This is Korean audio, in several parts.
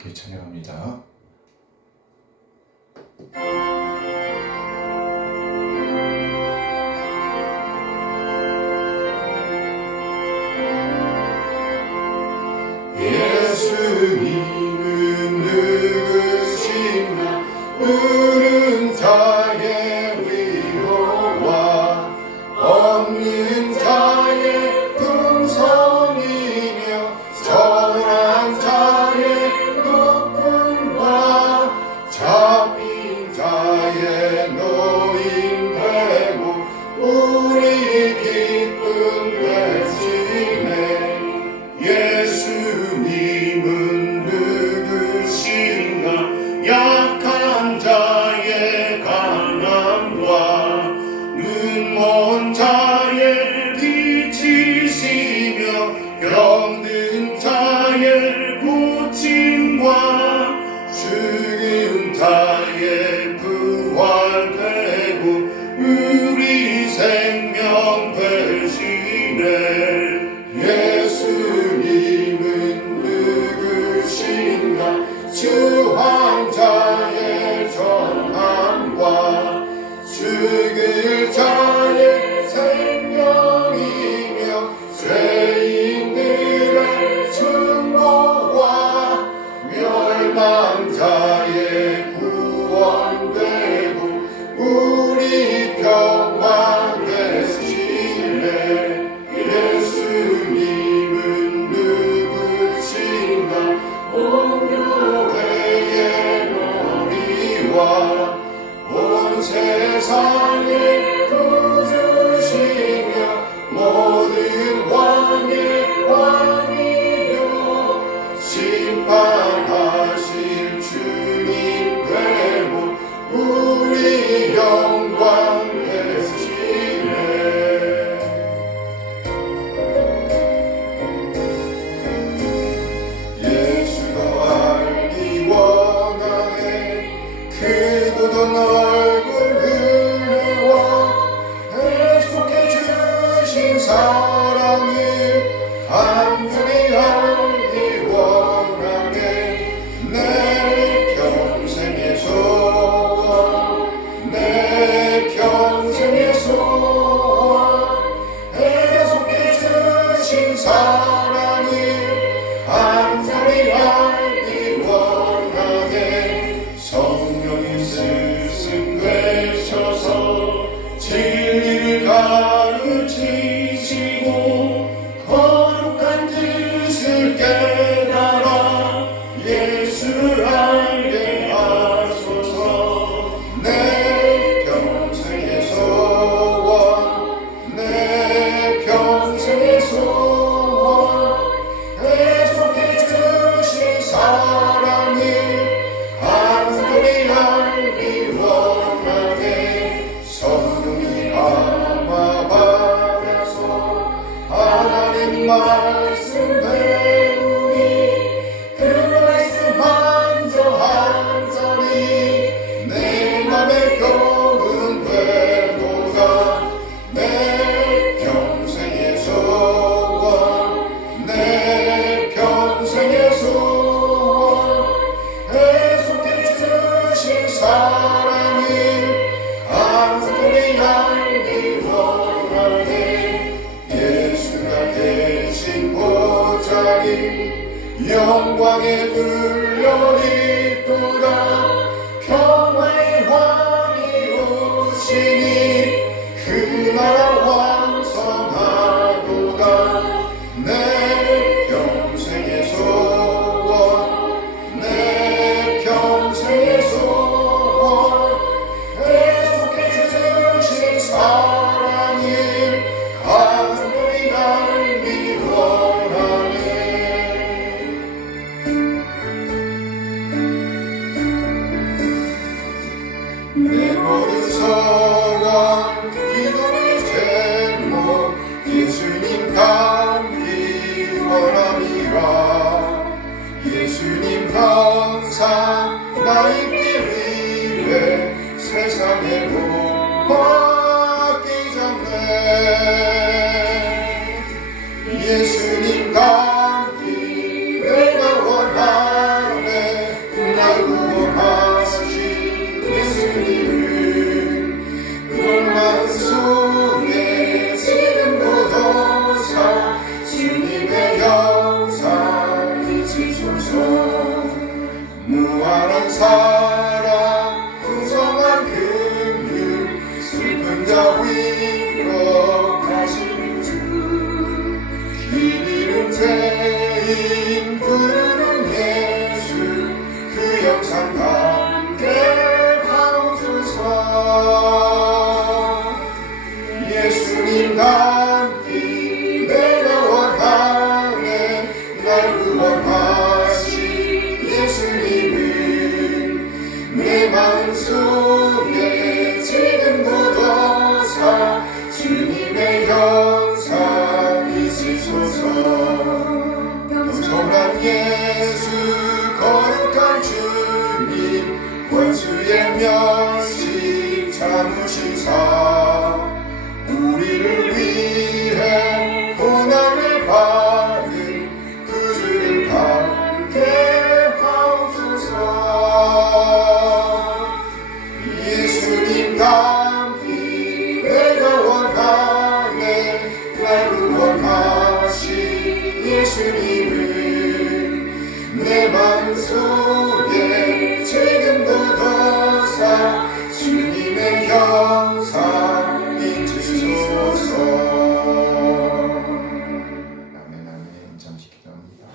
함께 찬양합니다. 예수님은 누구신가? 우는 자의 위로와 없는 자의 풍성이며 정한 자의 높음과 잡힌 자의 노인 되고 우리 기쁨 대신에 예수님은 누구신가? 약한 자의 강함과 눈먼 자의 빛이시며 병든 자의 고침과 죽은 자의 부활되고 우리 생명 되시네. 예수님은 누구신가? 주 환자의 정함과 죽을 자의 생명이며 죄인들의 충고와 멸망자의 구원되고 우리 평화 되시네. 예수님은 누구신가? 온교회의 머리와 온 세상의 구주시며 모든 왕의 왕이요 심판하실 주님 되고 우리 영광 되시네. 크고도 넓은 은혜와 약속해 주신 사랑을 간절히 알기 원하네. 내 평생의 소원, 내 평생의 소원, 약속해 주신 사랑을 간절히 알기 원하네. 성령이 스승되셔서 진리를 가르치시고 거룩한 뜻을 깨달아 예수를 알게 하소서. 내 평생의 소원, 내 평생의 소원, 약속해 주신 사랑을 간절히 알기 원하네. 성령이 감화 받아서 하나님 말씀 배우니 그 말씀 한 절 한 절이 내 맘에 교훈 되도다. 내 평생의 소원, 내 평생의 소원, 약속해 주신 사랑을 간절히 알기 원하네. 예수가 계신 보좌리 영광에 둘려있도다. 평화의 왕이 오시니 그 나라 왕성하도다. 내 평생의 소원, 내 평생의 소원, 약속해 주신 사랑을 간절히 알기 원하네. 내 모든 소원 기도의 제목 예수님 닮기 원함이라. 예수님 항상 나 있기 위해 세상에 못 맡기셨네. 예수님 닮기 내가 원하네. 주님 부르는 예수 그 영상 함께 하옵소서. 예수님 닮기 내가 원하네. 날 구원하신 예수님은 내 마음속에 지금도 더사 주님의 형상 있으소서. 겸손한 예수 거룩한 주님 원수의 면식 참으시사 우리를 위해 고난을 받은 그 주를 받게 하옵소서. 예수님 닮기 내가 원하네. 날 구원하신 예수님은 내 마음속에 지금도 더사 주님의 형상 인치소서. 아멘. 아멘. 잠시 기도합니다.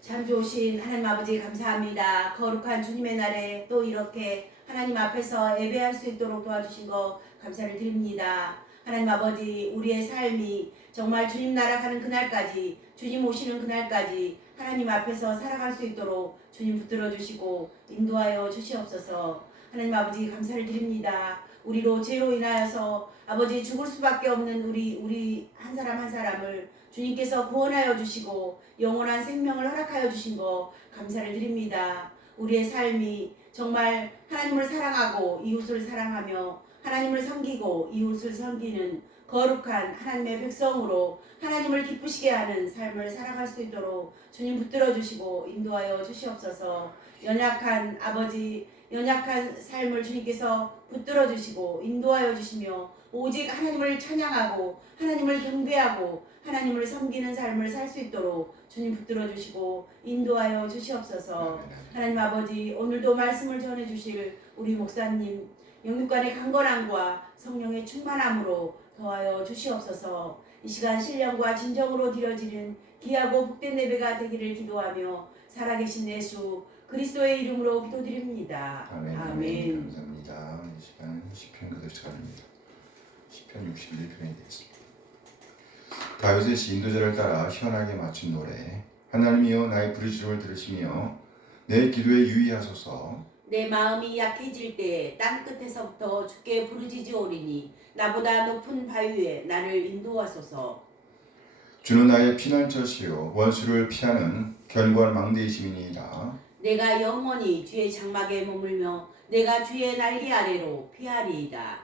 참 좋으신 하나님 아버지 감사합니다. 거룩한 주님의 날에 또 이렇게 하나님 앞에서 예배할 수 있도록 도와주신 거 감사를 드립니다. 하나님 아버지, 우리의 삶이 정말 주님 나라 가는 그날까지, 주님 오시는 그날까지 하나님 앞에서 살아갈 수 있도록 주님 붙들어 주시고 인도하여 주시옵소서. 하나님 아버지 감사를 드립니다. 우리로 죄로 인하여서 아버지 죽을 수밖에 없는 우리 한 사람 한 사람을 주님께서 구원하여 주시고 영원한 생명을 허락하여 주신 거 감사를 드립니다. 우리의 삶이 정말 하나님을 사랑하고 이웃을 사랑하며 하나님을 섬기고 이웃을 섬기는 거룩한 하나님의 백성으로 하나님을 기쁘시게 하는 삶을 살아갈 수 있도록 주님 붙들어 주시고 인도하여 주시옵소서. 연약한 아버지, 연약한 삶을 주님께서 붙들어 주시고 인도하여 주시며 오직 하나님을 찬양하고 하나님을 경배하고 하나님을 섬기는 삶을 살 수 있도록 주님 붙들어 주시고 인도하여 주시옵소서. 하나님 아버지, 오늘도 말씀을 전해 주실 우리 목사님 영육간의 강건함과 성령의 충만함으로 더하여 주시옵소서. 이 시간 신령과 진정으로 드려지는 귀하고 복된 예배가 되기를 기도하며 살아계신 예수 그리스도의 이름으로 기도드립니다. 아멘. 아멘. 감사합니다. 이 시간은 시편 그대로 시간입니다. 시편 61편이 되겠습니다. 다윗의 인도자를 따라 시원하게 맞춘 노래. 하나님이여 나의 부르짖음을 들으시며 내 기도에 유의하소서. 내 마음이 약해질 때에 땅 끝에서부터 주께 부르짖으오리니 나보다 높은 바위에 나를 인도하소서. 주는 나의 피난처시요 원수를 피하는 견고한 망대이심이니이다. 내가 영원히 주의 장막에 머물며 내가 주의 날개 아래로 피하리이다.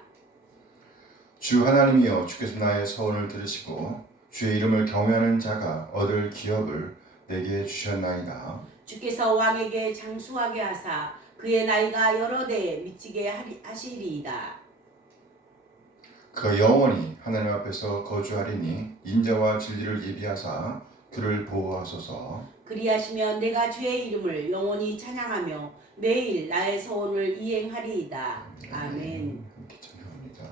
주 하나님이여 주께서 나의 서원을 들으시고 주의 이름을 경외하는 자가 얻을 기업을 내게 주셨나이다. 주께서 왕에게 장수하게 하사 그의 나이가 여러 대에 미치게 하시리이다. 그가 영원히 하나님 앞에서 거주하리니 인자와 진리를 예비하사 그를 보호하소서. 그리하시면 내가 주의 이름을 영원히 찬양하며 매일 나의 서원을 이행하리이다. 아멘. 함께 찬양합니다.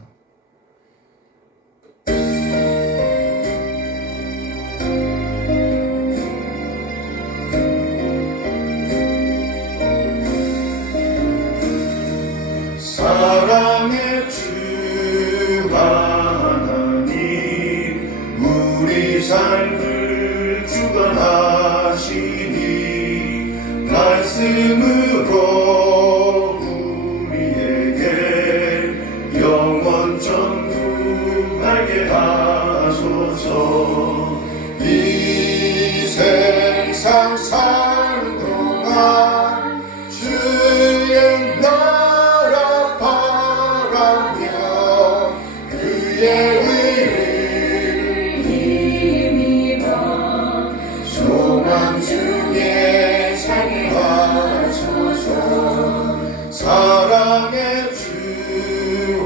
사랑의 주 하나님 우리 삶을 주관하시니 말씀으로 우리에게 영원 천국 알게 하소서. 이 세상 사는 동안 주의 나라 바라며 그의 의를 힘입어 소망 중에 살게 하소서. 사랑의 주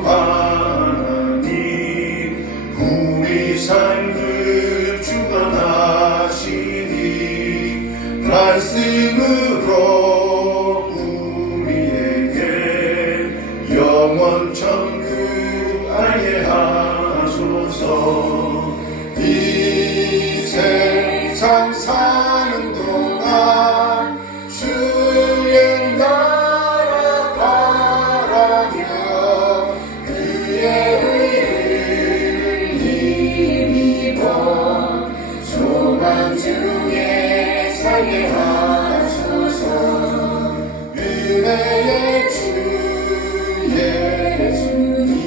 하나님 우리 삶을 주관하시니 말씀으로 우리에게 영원 천국 알게 하소서. 이 세상 세상 사는 동안 주의 나라 바라며 그의 의를 힘입어 소망 중에 살게 하소서. 은혜의 주 예수님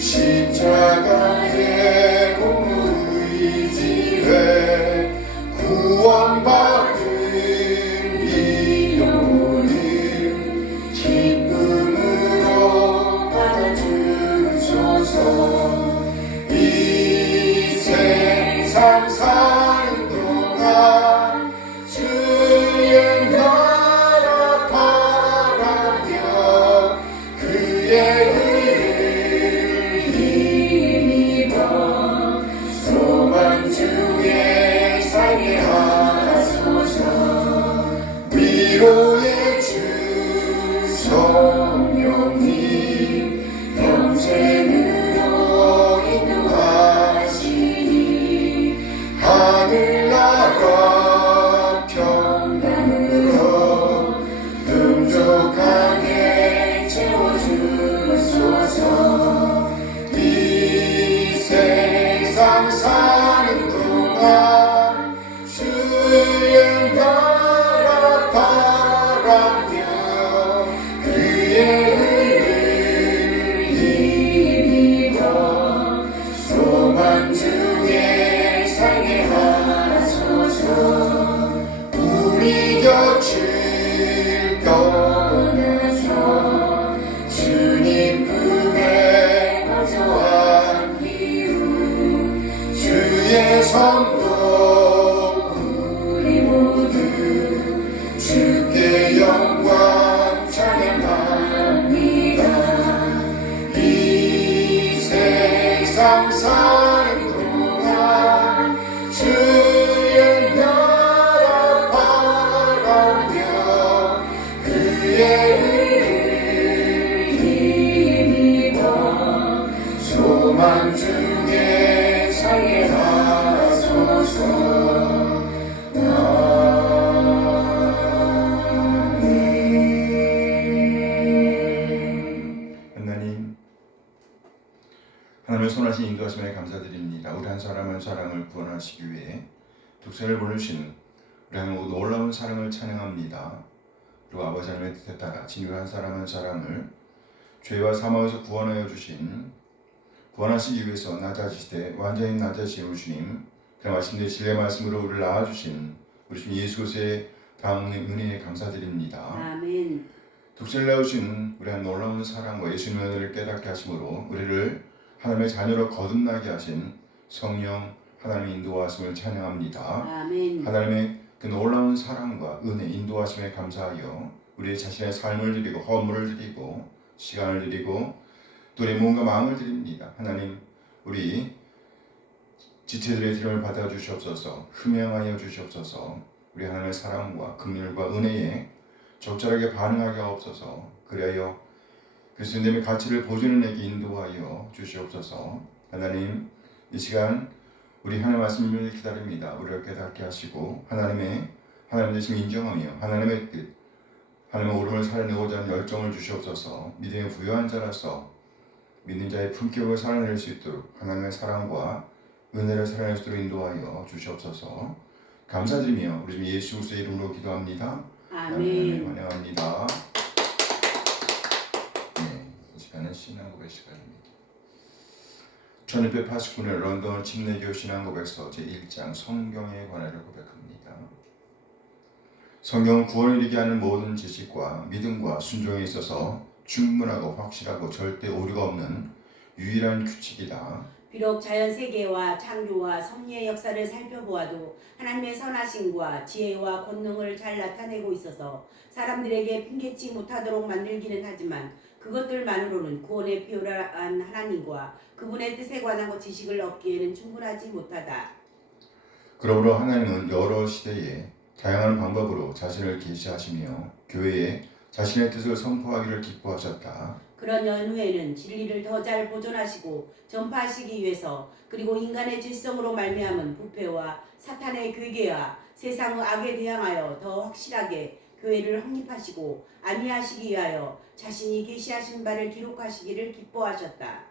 십자가의 공로 의지해 구원받은 이 영혼을 기쁨으로 받아주소서. 이 세상 사는 동안 주의 나라 바라며 그의 의를 힘입어 소망 중에 살게 하소서. 위로의 주 성령님 영생으로 인도하시니 하늘나라 평강으로 풍족하게 채워주소서. 이 세상 사는 동안 주의 나라 바라며 그의 의를 힘입어 소망 중에 살게 하소서. 우리 곁을 떠나서 주님 품에 거주한 이후 주의 성도 우리 모두 주께 영광 찬양합니다. 이 세상 사는 동안 주의 나라 바라며 그의 의를 힘입어 소망 중에 살게 하소서. 하나님, 하나님의 선하신 인도하심에 감사드립니다. 우리 한 사람 한 사람을 구원하시기 위해 독생을 보내주신 우리 하나님의 놀라운 사랑을 찬양합니다. 그리고 아버지 하나님의 뜻에 따라 진유 한 사람 한 사람을 죄와 사망에서 구원하시기 위해서 낮아지시되 완전히 낮아지신 우리 주님, 그 말씀대 진리의 말씀으로 우리를 낳아주신 우리 주님 예수 그리스도의 다음의 은혜에 감사드립니다. 아멘. 독생을 낳으신 우리 한 놀라운 사랑과 예수님의 은혜를 깨닫게 하심으로 우리를 하나님의 자녀로 거듭나게 하신 성령 하나님의 인도하심을 찬양합니다. 아멘. 하나님의 그 놀라운 사랑과 은혜 인도하심에 감사하여 우리의 자신의 삶을 드리고 허물을 드리고 시간을 드리고 또 우리의 몸과 마음을 드립니다. 하나님, 우리 지체들의 드림을 받아주시옵소서. 흠양하여 주시옵소서. 우리 하나님의 사랑과 긍휼과 은혜에 적절하게 반응하게 하옵소서. 그리하여 그리스도님의 가치를 보존해내게 인도하여 주시옵소서. 하나님, 이 시간 우리 하나님의 말씀을 기다립니다. 우리를 깨닫게 하시고 하나님 되심을 인정하며 하나님의 뜻, 하나님의 오름을 살아내고자 하는 열정을 주시옵소서. 믿음의 부유한 자라서 믿는 자의 품격을 살아낼 수 있도록 하나님의 사랑과 은혜를 살아낼 수 있도록 인도하여 주시옵소서. 감사드리며 우리 주 예수 그리스도의 이름으로 기도합니다. 아멘. 환영합니다. 네, 이 시간은 신앙고백 시간입니다. 1689년 런던 침례교 신앙고백서 제1장 성경에 관하여 고백합니다. 성경은 구원을 이루게 하는 모든 지식과 믿음과 순종에 있어서 충분하고 확실하고 절대 오류가 없는 유일한 규칙이다. 비록 자연 세계와 창조와 섭리의 역사를 살펴보아도 하나님의 선하심과 지혜와 권능을 잘 나타내고 있어서 사람들에게 핑계치 못하도록 만들기는 하지만 그것들만으로는 구원의 필요한 하나님과 그분의 뜻에 관한 지식을 얻기에는 충분하지 못하다. 그러므로 하나님은 여러 시대에 다양한 방법으로 자신을 계시하시며 교회에 자신의 뜻을 선포하기를 기뻐하셨다. 그런 연후에는 진리를 더 잘 보존하시고 전파하시기 위해서 그리고 인간의 죄성으로 말미암은 부패와 사탄의 괴계와 세상의 악에 대항하여 더 확실하게 교회를 확립하시고 안위하시기 위하여 자신이 계시하신 바를 기록하시기를 기뻐하셨다.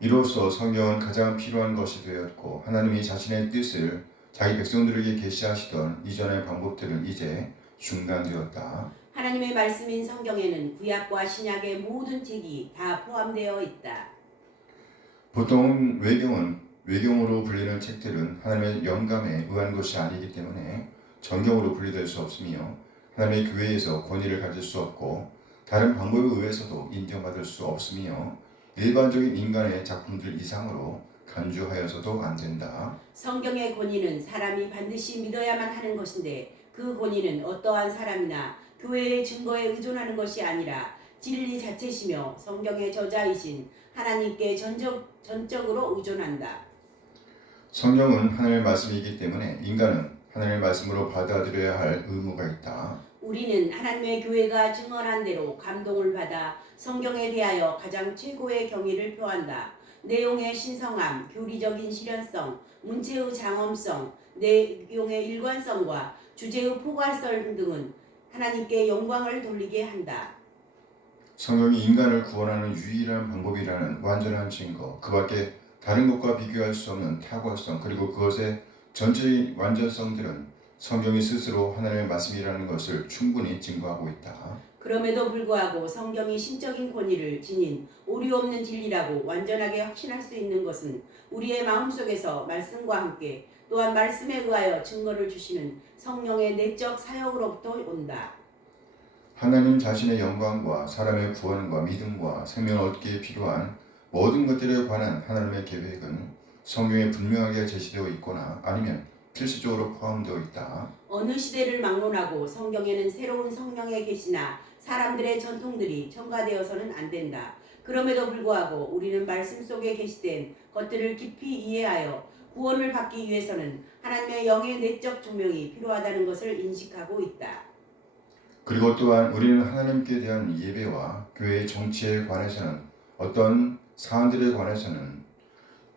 이로써 성경은 가장 필요한 것이 되었고 하나님이 자신의 뜻을 자기 백성들에게 계시하시던 이전의 방법들은 이제 중단되었다. 하나님의 말씀인 성경에는 구약과 신약의 모든 책이 다 포함되어 있다. 보통 외경으로 불리는 책들은 하나님의 영감에 의한 것이 아니기 때문에 정경으로 분리될 수 없으며 하나님의 교회에서 권위를 가질 수 없고 다른 방법에 의해서도 인정받을 수 없으며 일반적인 인간의 작품들 이상으로 간주하여서도 안 된다. 성경의 권위는 사람이 반드시 믿어야만 하는 것인데 그 권위는 어떠한 사람이나 교회의 증거에 의존하는 것이 아니라 진리 자체시며 성경의 저자이신 하나님께 전적으로 의존한다. 성경은 하나님의 말씀이기 때문에 인간은 하나님의 말씀으로 받아들여야 할 의무가 있다. 우리는 하나님의 교회가 증언한 대로 감동을 받아 성경에 대하여 가장 최고의 경의를 표한다. 내용의 신성함, 교리적인 실현성, 문체의 장엄성, 내용의 일관성과 주제의 포괄성 등은 하나님께 영광을 돌리게 한다. 성경이 인간을 구원하는 유일한 방법이라는 완전한 증거, 그 밖에 다른 것과 비교할 수 없는 탁월성, 그리고 그것의 전체적인 완전성들은 성경이 스스로 하나님의 말씀이라는 것을 충분히 증거하고 있다. 그럼에도 불구하고 성경이 신적인 권위를 지닌 오류 없는 진리라고 완전하게 확신할 수 있는 것은 우리의 마음속에서 말씀과 함께 또한 말씀에 의하여 증거를 주시는 성령의 내적 사역으로부터 온다. 하나님 자신의 영광과 사람의 구원과 믿음과 생명을 얻기에 필요한 모든 것들에 관한 하나님의 계획은 성경에 분명하게 제시되어 있거나 아니면 필수적으로 포함되어 있다. 어느 시대를 막론하고 성경에는 새로운 성령의 계시나 사람들의 전통들이 첨가되어서는 안 된다. 그럼에도 불구하고 우리는 말씀 속에 계시된 것들을 깊이 이해하여 구원을 받기 위해서는 하나님의 영의 내적 조명이 필요하다는 것을 인식하고 있다. 그리고 또한 우리는 하나님께 대한 예배와 교회의 정치에 관해서는 어떤 사안들에 관해서는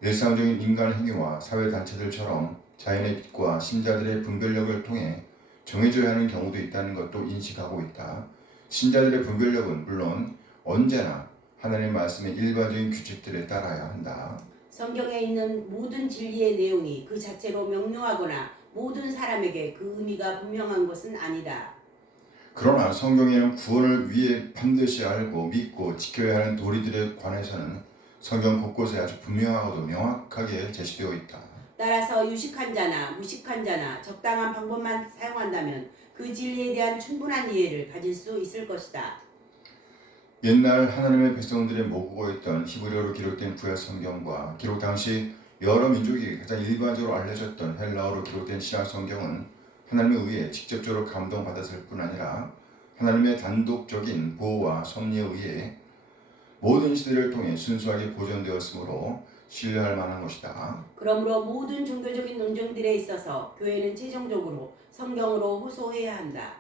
일상적인 인간 행위와 사회단체들처럼 자연의 빛과 신자들의 분별력을 통해 정해져야 하는 경우도 있다는 것도 인식하고 있다. 신자들의 분별력은 물론 언제나 하나님의 말씀의 일반적인 규칙들에 따라야 한다. 성경에 있는 모든 진리의 내용이 그 자체로 명료하거나 모든 사람에게 그 의미가 분명한 것은 아니다. 그러나 성경에는 구원을 위해 반드시 알고 믿고 지켜야 하는 도리들에 관해서는 성경 곳곳에 아주 분명하고도 명확하게 제시되어 있다. 따라서 유식한 자나 무식한 자나 적당한 방법만 사용한다면 그 진리에 대한 충분한 이해를 가질 수 있을 것이다. 옛날 하나님의 백성들의 모국어였던 히브리어로 기록된 구약 성경과 기록 당시 여러 민족이 가장 일반적으로 알려졌던 헬라어로 기록된 신약 성경은 하나님에 의해 직접적으로 감동받았을 뿐 아니라 하나님의 단독적인 보호와 섭리에 의해 모든 시대를 통해 순수하게 보존되었으므로 신뢰할 만한 것이다. 그러므로 모든 종교적인 논쟁들에 있어서 교회는 최종적으로 성경으로 호소해야 한다.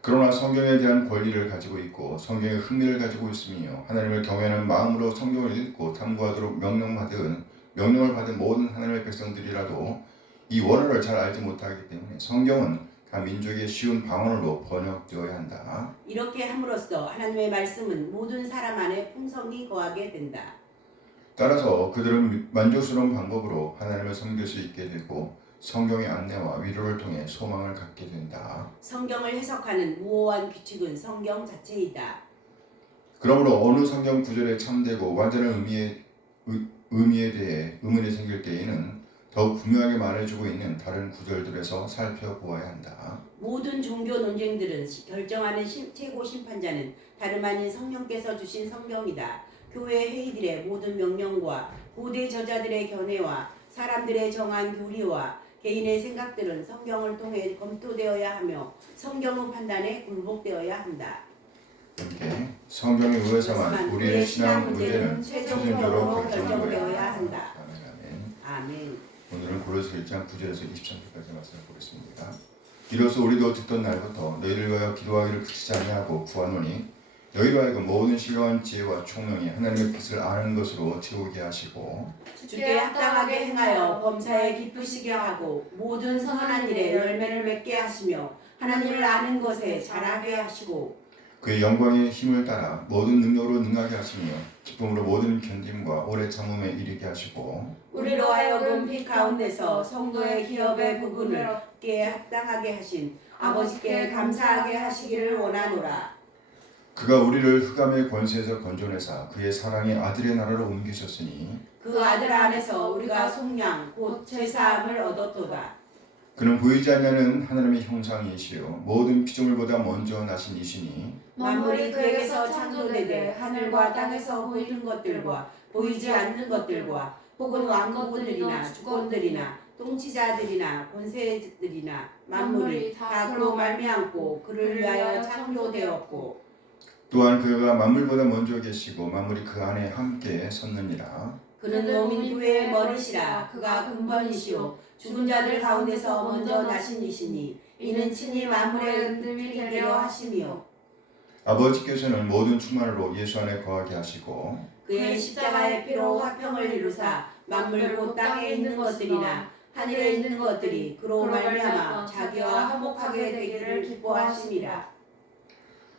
그러나 성경에 대한 권리를 가지고 있고 성경에 흥미를 가지고 있으며 하나님을 경외하는 마음으로 성경을 읽고 탐구하도록 명령을 받은 모든 하나님의 백성들이라도 이 원어를 잘 알지 못하기 때문에 성경은 각 민족의 쉬운 방언으로 번역되어야 한다. 이렇게 함으로써 하나님의 말씀은 모든 사람 안에 풍성히 거하게 된다. 따라서 그들은 만족스러운 방법으로 하나님을 섬길 수 있게 되고 성경의 안내와 위로를 통해 소망을 갖게 된다. 성경을 해석하는 무오한 규칙은 성경 자체이다. 그러므로 어느 성경 구절에 참되고 완전한 의미에 대해 의문이 생길 때에는 더욱 분명하게 말해주고 있는 다른 구절들에서 살펴보아야 한다. 모든 종교 논쟁들은 결정하는 최고 심판자는 다름 아닌 성령께서 주신 성경이다. 교회 회의들의 모든 명령과 고대 저자들의 견해와 사람들의 정한 교리와 개인의 생각들은 성경을 통해 검토되어야 하며 성경의 판단에 굴복되어야 한다. 이렇게 성경에 의해서만 우리의 신앙 문제는 최종적으로 결정되어야 한다. 아멘. 아멘. 오늘은 고린도서 1장 9절에서 23절까지 말씀을 보겠습니다. 이로써 우리도 듣던 날부터 너희를 위하여 기도하기를 그치지 아니하고 구하노니 너희로 하여금 모든 신령한 지혜와 총명이 하나님의 뜻을 아는 것으로 채우게 하시고 주께 합당하게 행하여 범사에 기쁘시게 하고 모든 선한 일에 열매를 맺게 하시며 하나님을 아는 것에 자라게 하시고 그의 영광의 힘을 따라 모든 능력으로 능하게 하시며 기쁨으로 모든 견딤과 오래 참음에 이르게 하시고 우리로 하여금 빛 가운데서 성도의 기업의 부분을 얻게 합당하게 하신 아버지께 감사하게 하시기를 원하노라. 그가 우리를 흑암의 권세에서 건져내사 그의 사랑의 아들의 나라로 옮기셨으니 그 아들 안에서 우리가 속량 곧 죄사함을 얻었도다. 그는 보이지 않는 하나님의 형상이시요 모든 피조물보다 먼저 나신 이시니 만물이 그에게서 창조되되 하늘과 땅에서 보이는 것들과 보이지 않는 것들과 혹은 왕국들이나 주권들이나 통치자들이나 권세들이나 만물이 다 그로 말미암고 그를 위하여 창조되었고 또한 그가 만물보다 먼저 계시고 만물이 그 안에 함께 섰느니라. 그는 몸인 교회의 머리시라. 그가 근본이시오 죽은 자들 가운데서 먼저 나신 이시니 이는 친히 만물의 은뜸이 되려 하심이요 아버지께서는 모든 충만으로 예수 안에 거하게 하시고 그의 십자가의 피로 화평을 이루사 만물 곧 땅에 있는 것들이나 하늘에 있는 것들이 그로 말미암아 자기와 화목하게 되기를 기뻐하심이라.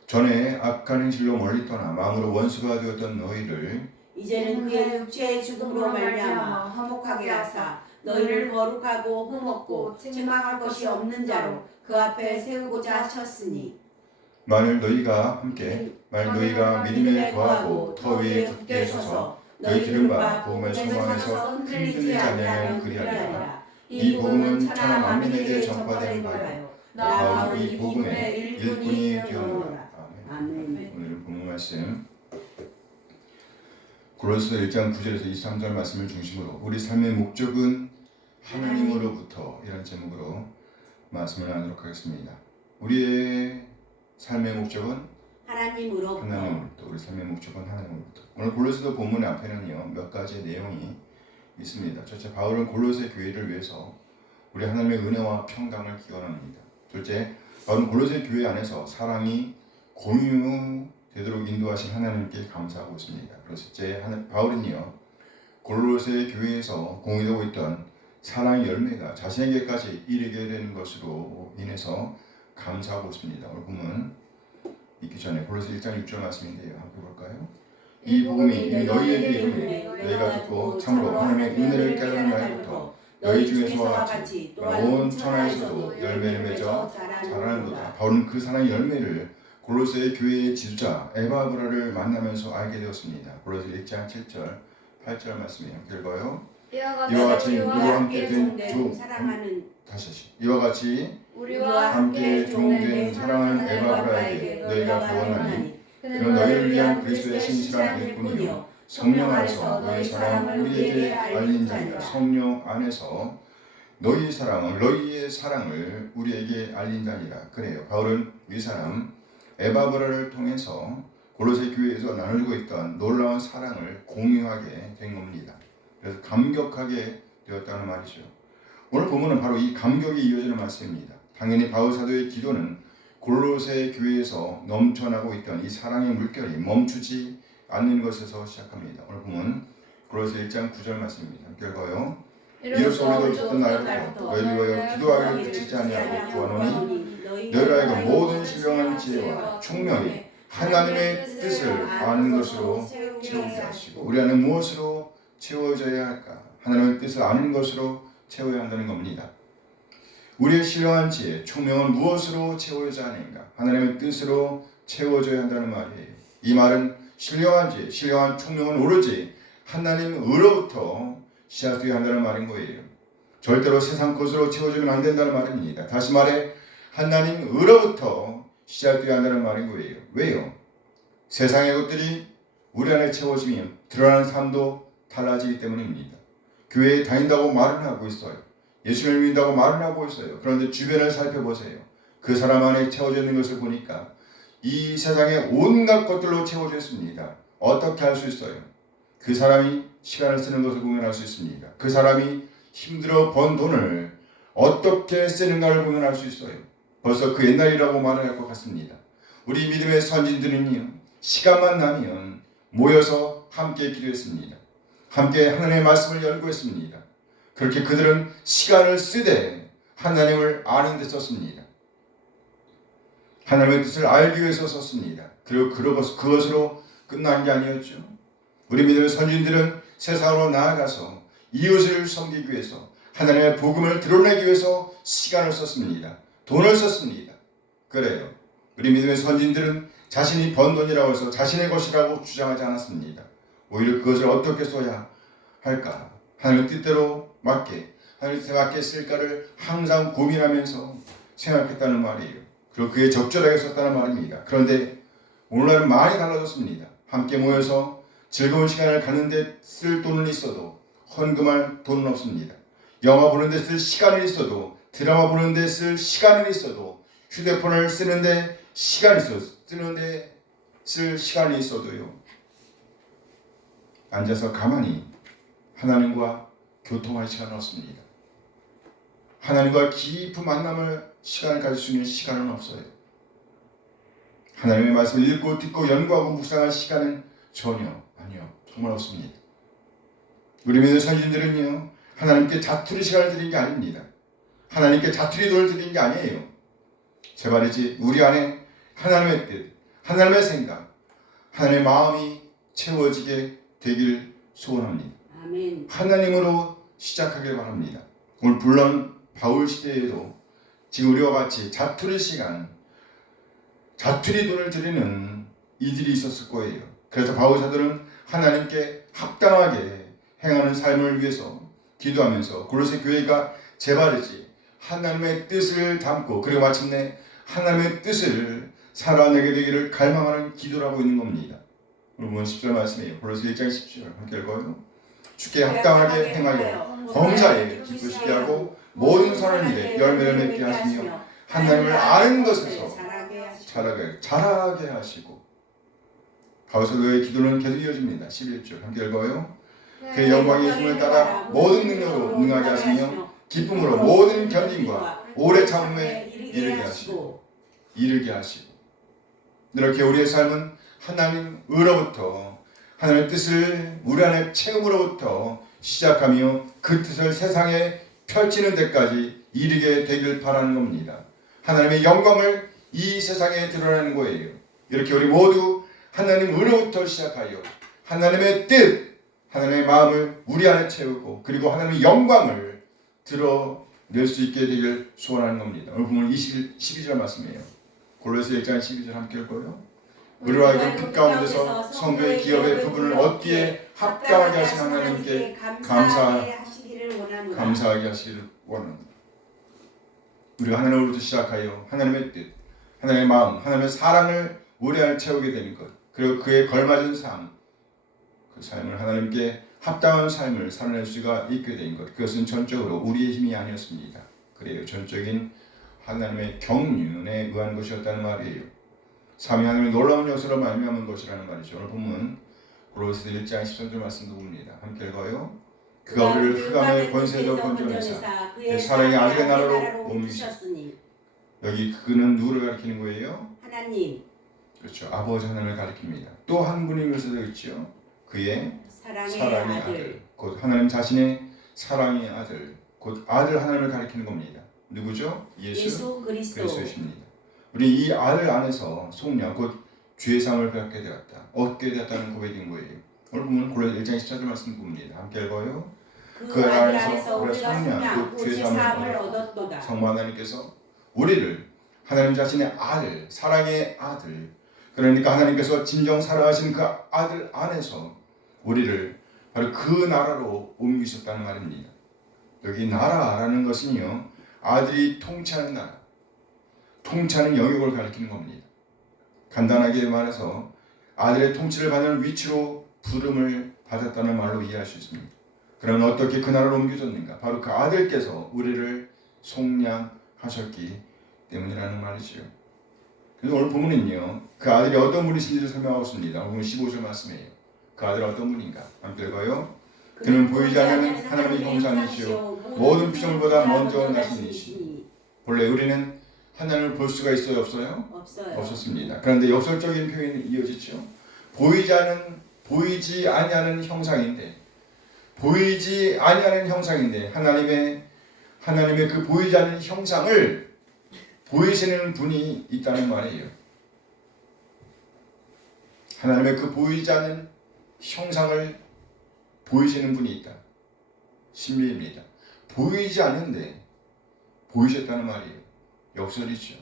전에 악한 행실로 멀리 떠나 마음으로 원수가 되었던 너희를 이제는 그의 육체의 죽음으로 말미암아 화목하게 하사 너희를 거룩하고 흠없고 책망할 것이 없는 자로 그 앞에 세우고자 하셨으니 만일 너희가 믿음에 거하고 더 위에 굳게 서서 너희 들은 바 복음의 소망에서 흔들리지 아니하면 그리하리라. 이 복음은 천하 만민에게 전파된 바요 나 바로 이 복음의 일꾼이 되었노라. 아멘. 오늘 본문 말씀 고린도서 1장 9절에서 23절 말씀을 중심으로 우리 삶의 목적은 하나님으로부터 이런 제목으로 말씀을 나누도록 하겠습니다. 우리의 삶의 목적은 하나님으로부터. 우리 삶의 목적은 하나님으로부터. 오늘 골로새서 본문 앞에는요 몇 가지 내용이 있습니다. 첫째, 바울은 골로새 교회를 위해서 우리 하나님의 은혜와 평강을 기원합니다. 둘째, 바울은 골로새 교회 안에서 사랑이 공유되도록 인도하신 하나님께 감사하고 있습니다. 그리고 셋째, 바울은요 골로새 교회에서 공유되고 있던 사랑의 열매가 자신에게까지 이르게 되는 것으로 인해서 감사하고 있습니다. 오늘 본문 읽기 전에 골로새 1장 6절 말씀인데요. 함께 볼까요? 이 복음이 너희에게 이르매 너희가 듣고 참으로 하나님의 은혜를 깨달은 날부터 너희 중에서와 같이 또한 온 천하에서도 열매를 맺어 자라는도다. 바울은 그 사랑의 열매를 골로새 교회의 지주자 에바브라를 만나면서 알게 되었습니다. 골로새 1장 7절 8절 말씀이에요. 읽어요. 이와 같이 우리와 함께 된 사랑하는 이와 같이 우리와 함께 종된 사랑하는 에바브라에게 너희가 구원하니 그는 너희를 위한 그리스도의 신실한 일꾼이요 성령 안에서 너희 사랑을 우리에게 알린 자니라. 성령 안에서 너희의 사랑을 우리에게 알린 자니라. 그래요. 바울은 이 사람 에바브라를 통해서 골로새 교회에서 나누고 있던 놀라운 사랑을 공유하게 된 겁니다. 그래서 감격하게 되었다는 말이죠. 오늘 본문은 바로 이 감격이 이어지는 말씀입니다. 당연히 바울 사도의 기도는 골로새 교회에서 넘쳐나고 있던 이 사랑의 물결이 멈추지 않는 것에서 시작합니다. 오늘 본문 골로새 1장 9절 말씀입니다. 읽어요. 이로써 우리도 죽던 날부터 너희를 위하여 기도하기를 그치지 아니하고 구하노니 너희로 하여금 모든 신령한 지혜와 총명이 하나님의 뜻을 아는 것으로 채우게 하시고 우리 안에 무엇으로 채워져야 할까? 하나님의 뜻을 아는 것으로 채워야 한다는 겁니다. 우리의 신령한 지혜, 총명은 무엇으로 채워져야 하는가? 하나님의 뜻으로 채워져야 한다는 말이에요. 이 말은 신령한 지혜, 신령한 총명은 오로지 하나님으로부터 시작되어야 한다는 말인 거예요. 절대로 세상 것으로 채워지면 안 된다는 말입니다. 다시 말해 하나님으로부터 시작되어야 한다는 말인 거예요. 왜요? 세상의 것들이 우리 안에 채워지면 드러나는 삶도 달라지기 때문입니다. 교회에 다닌다고 말은 하고 있어요. 예수를 믿는다고 말은 하고 있어요. 그런데 주변을 살펴보세요. 그 사람 안에 채워져 있는 것을 보니까 이 세상의 온갖 것들로 채워져 있습니다. 어떻게 할 수 있어요? 그 사람이 시간을 쓰는 것을 보면 알 수 있습니다. 그 사람이 힘들어 번 돈을 어떻게 쓰는가를 보면 알 수 있어요. 벌써 그 옛날이라고 말을 할 것 같습니다. 우리 믿음의 선진들은요, 시간만 나면 모여서 함께 기도했습니다. 함께 하나님의 말씀을 연구했습니다. 그렇게 그들은 시간을 쓰되 하나님을 아는 데 썼습니다. 하나님의 뜻을 알기 위해서 썼습니다. 그리고 그것으로 끝난 게 아니었죠. 우리 믿음의 선진들은 세상으로 나아가서 이웃을 섬기기 위해서 하나님의 복음을 드러내기 위해서 시간을 썼습니다. 돈을 썼습니다. 그래요. 우리 믿음의 선진들은 자신이 번 돈이라고 해서 자신의 것이라고 주장하지 않았습니다. 오히려 그것을 어떻게 써야 할까? 하나님의 뜻대로 맞게, 하나님의 뜻에 맞게 쓸까를 항상 고민하면서 생각했다는 말이에요. 그리고 그에 적절하게 썼다는 말입니다. 그런데 오늘날은 많이 달라졌습니다. 함께 모여서 즐거운 시간을 갖는데 쓸 돈은 있어도 헌금할 돈은 없습니다. 영화 보는데 쓸 시간은 있어도, 드라마 보는데 쓸 시간은 있어도, 휴대폰을 쓰는데 쓸 시간이 있어도요, 앉아서 가만히 하나님과 교통할 시간은 없습니다. 하나님과 깊은 시간을 가질 수 있는 시간은 없어요. 하나님의 말씀을 읽고 듣고 연구하고 묵상할 시간은 아니요, 정말 없습니다. 우리 믿는 선진들은요, 하나님께 자투리 시간을 드린 게 아닙니다. 하나님께 자투리 돈을 드린 게 아니에요. 제 말이지, 우리 안에 하나님의 뜻, 하나님의 생각, 하나님의 마음이 채워지게 되길 소원합니다. 아멘. 하나님으로 시작하길 바랍니다. 오늘 물론 바울 시대에도 지금 우리와 같이 자투리 시간, 자투리 돈을 드리는 이들이 있었을 거예요. 그래서 바울 사도는 하나님께 합당하게 행하는 삶을 위해서 기도하면서 골로새 교회가 제발이지 하나님의 뜻을 담고, 그리고 마침내 하나님의 뜻을 살아내게 되기를 갈망하는 기도를 하고 있는 겁니다. 여러분 10절 말씀이에요. 골로새 1장 10절 함께 읽어요. 주께 합당하게 행하여 범사에 기쁘시게 하고 모든 선한 일에 열매를 맺게 하시며 하나님을 아는 것에서 자라게 하시고. 바울 사도의 기도는 계속 이어집니다. 11절 함께 읽어요. 그의 영광의 힘을 따라 모든 능력으로 능하게 하시며 기쁨으로 모든 견딘과 오래 참음에 이르게 하시고. 이렇게 우리의 삶은 하나님으로부터, 하나님의 뜻을 우리 안에 체험으로부터 시작하며 그 뜻을 세상에 펼치는 데까지 이르게 되길 바라는 겁니다. 하나님의 영광을 이 세상에 드러내는 거예요. 이렇게 우리 모두 하나님으로부터 시작하여 하나님의 뜻, 하나님의 마음을 우리 안에 채우고, 그리고 하나님의 영광을 드러낼 수 있게 되길 소원하는 겁니다. 오늘 보면 12절 말씀이에요. 골로새 1장 12절 함께 읽어요. 우리로 하여금 빛 가운데서 성도의 기업의 부분을 얻기에 합당하게 하신 하나님께 감사하게 하시기를 원합니다. 우리가 하나님으로부터 시작하여 하나님의 뜻, 하나님의 마음, 하나님의 사랑을 우리 안에 채우게 되는 것, 그리고 그에 걸맞은 삶, 그 삶을 하나님께 합당한 삶을 살아낼 수가 있게 된 것, 그것은 전적으로 우리의 힘이 아니었습니다. 그래요, 전적인 하나님의 경륜에 의한 것이었다는 말이에요. 삼위 하나님의 놀라운 역사로 말미암은 것이라는 말이죠. 오늘 보면 골로새 1장 13절 말씀도 봅니다. 함께 읽어요. 그가 우리를 흑암의 권세에서 건져내사 그의 사랑의 아들의 나라로 옮기셨으니. 여기 그는 누구를 가리키는 거예요? 하나님. 그렇죠. 아버지 하나님을 가리킵니다. 또 한 분이 묘사되어 있죠. 그의 사랑의 아들, 곧 하나님 자신의 사랑의 아들, 곧 아들 하나님을 가리키는 겁니다. 누구죠? 예수 그리스도이십니다. 우리 이 아들 안에서 속량, 곧 죄상을 얻게 되었다는 고백인 거예요. 오늘 보면 골로새 1장 14절 말씀 봅니다. 함께 읽어요. 그 아들 안에서 우리가 속량, 곧 죄상을 얻었도다. 성부 하나님께서 우리를 하나님 자신의 아들, 사랑의 아들, 그러니까 하나님께서 진정 사랑하신 그 아들 안에서 우리를 바로 그 나라로 옮기셨다는 말입니다. 여기 나라라는 것은요, 아들이 통치하는 나라, 통치하는 영역을 가리키는 겁니다. 간단하게 말해서 아들의 통치를 받는 위치로 부름을 받았다는 말로 이해할 수 있습니다. 그러면 어떻게 그 나라로 옮겨졌는가? 바로 그 아들께서 우리를 속량하셨기 때문이라는 말이죠. 그래서 오늘 본문은요, 그 아들이 어떤 분이신지를 설명하고 있습니다. 오늘 15절 말씀이에요. 그 아들 어떤 분인가? 함께 읽어요. 그는 보이지 않는 하나님의 형상이시요 모든 피조물보다 먼저 나신 이시니. 본래 우리는 하나님을 볼 수가 있어요, 없어요? 없어요. 없었습니다. 그런데 역설적인 표현이 이어지죠. 보이지 아니하는 형상인데 하나님의 그 보이지 않는 형상을 보이시는 분이 있다는 말이에요. 하나님의 그 보이지 않는 형상을 보이시는 분이 있다. 신비입니다. 보이지 않는데 보이셨다는 말이에요. 역설이죠.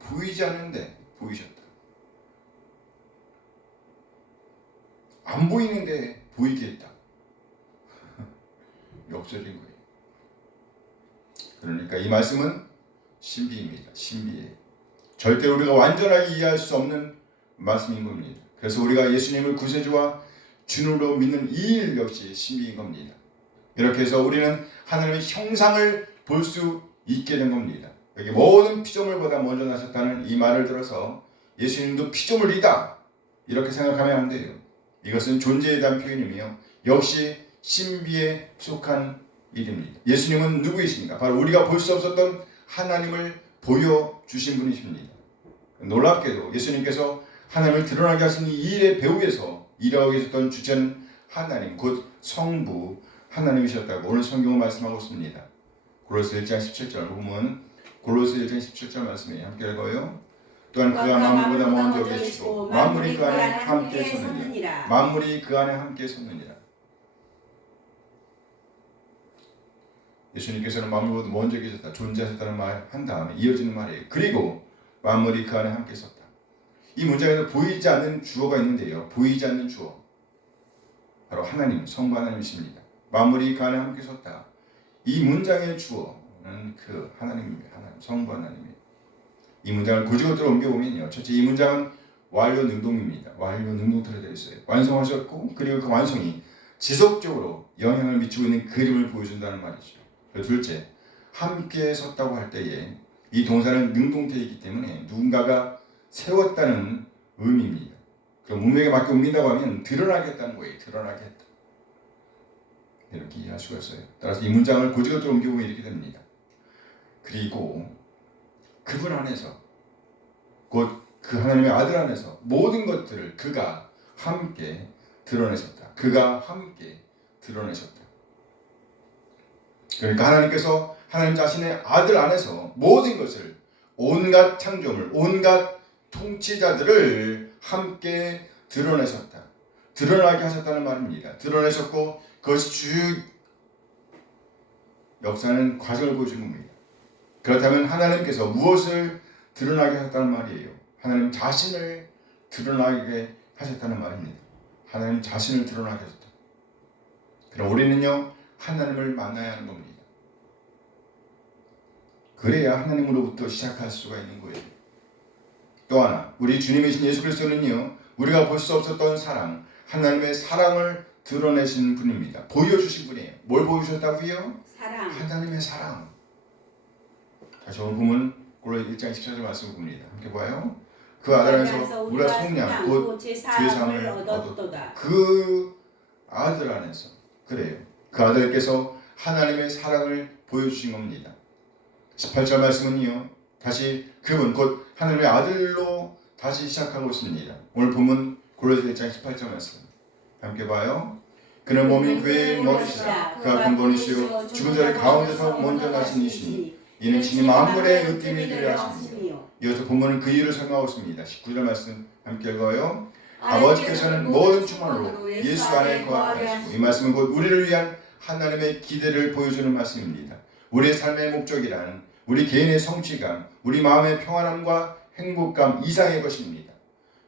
보이지 않는데 보이셨다. 안 보이는데 보이게 했다. 역설인 거예요. 그러니까 이 말씀은 신비입니다. 신비예요. 절대 우리가 완전하게 이해할 수 없는 말씀인 겁니다. 그래서 우리가 예수님을 구세주와 주님으로 믿는 이 일 역시 신비인 겁니다. 이렇게 해서 우리는 하나님의 형상을 볼 수 있게 된 겁니다. 여기 모든 피조물보다 먼저 나셨다는 이 말을 들어서 예수님도 피조물이다 이렇게 생각하면 안 돼요. 이것은 존재에 대한 표현이며 역시 신비에 속한 일입니다. 예수님은 누구이십니까? 바로 우리가 볼 수 없었던 하나님을 보여주신 분이십니다. 놀랍게도 예수님께서 하나님을 드러나게 하신 이 일의 배후에서 일하고 계셨던 주체는 하나님, 곧 성부 하나님이셨다고 오늘 성경은 말씀하고 있습니다. 골로새 1장 17절 보면 골로새 1장 17절 말씀이에요. 함께 읽어요. 또한 그가 만물보다 먼저 계시고 만물이 그 안에 함께 섰느니라. 만물이 그 안에 함께 섰느니라. 예수님께서는 만물보다 먼저 계셨다, 존재하셨다는 말 한 다음에 이어지는 말이에요. 그리고 만물이 그 안에 함께 섰다. 이 문장에서 보이지 않는 주어가 있는데요. 보이지 않는 주어. 바로 하나님, 성부 하나님이십니다. 만물이 그 안에 함께 섰다. 이 문장의 주어는 그 하나님입니다. 하나님, 성부 하나님이에요. 이 문장을 고지것대로 옮겨보면요. 첫째, 이 문장은 완료 능동입니다. 완료 능동태로 되어 있어요. 완성하셨고 그리고 그 완성이 지속적으로 영향을 미치고 있는 그림을 보여준다는 말이죠. 둘째, 함께 섰다고 할 때에 이 동사는 능동태이기 때문에 누군가가 세웠다는 의미입니다. 그럼 문맥에 맞게 옮긴다고 하면 드러나겠다는 거예요. 드러나겠다. 이렇게 이해할 수가 있어요. 따라서 이 문장을 고지것대로 옮겨보면 이렇게 됩니다. 그리고 그분 안에서 곧 그 하나님의 아들 안에서 모든 것들을 그가 함께 드러내셨다. 그가 함께 드러내셨다. 그러니까 하나님께서 하나님 자신의 아들 안에서 모든 것을 온갖 창조물, 온갖 통치자들을 함께 드러내셨다. 드러나게 하셨다는 말입니다. 드러내셨고 그것이 쭉 역사는 과정을 보여주는 겁니다. 그렇다면 하나님께서 무엇을 드러나게 하셨다는 말이에요? 하나님 자신을 드러나게 하셨다는 말입니다. 하나님 자신을 드러나게 하셨다. 그럼 우리는요, 하나님을 만나야 하는 겁니다. 그래야 하나님으로부터 시작할 수가 있는 거예요. 또 하나, 우리 주님이신 예수 그리스도는요, 우리가 볼 수 없었던 사랑, 하나님의 사랑을 드러내신 분입니다. 보여주신 분이에요. 뭘 보여주셨다고요? 사랑. 하나님의 사랑. 다시 오늘 보면 골로새 1장 14절 말씀을 봅니다. 함께 봐요. 그 아들 안에서 우리가 속량 곧 죄사함을 얻었도다. 그 아들 안에서. 그래요. 그 아들께서 하나님의 사랑을 보여주신 겁니다. 18절 말씀은요. 다시 그분 곧 하나님의 아들로 다시 시작하고 있습니다. 오늘 보면 골로새 1장 18절 말씀. 함께 봐요. 그는 몸이 교회의 머리시라. 그가 근본이시요 죽은 자의 가운데서 먼저 나신 이시니 이는 친히 만물의 으뜸이 되려 하시니요. 이어서 본문은 그 이유를 설명하고 있습니다. 19절 말씀 함께 읽어요. 아버지께서는 모든 충만으로 예수 안에 거하게 하시고 이 말씀은 곧 우리를 위한 하나님의 기대를 보여주는 말씀입니다. 우리의 삶의 목적이란 우리 개인의 성취감, 우리 마음의 평안함과 행복감 이상의 것입니다.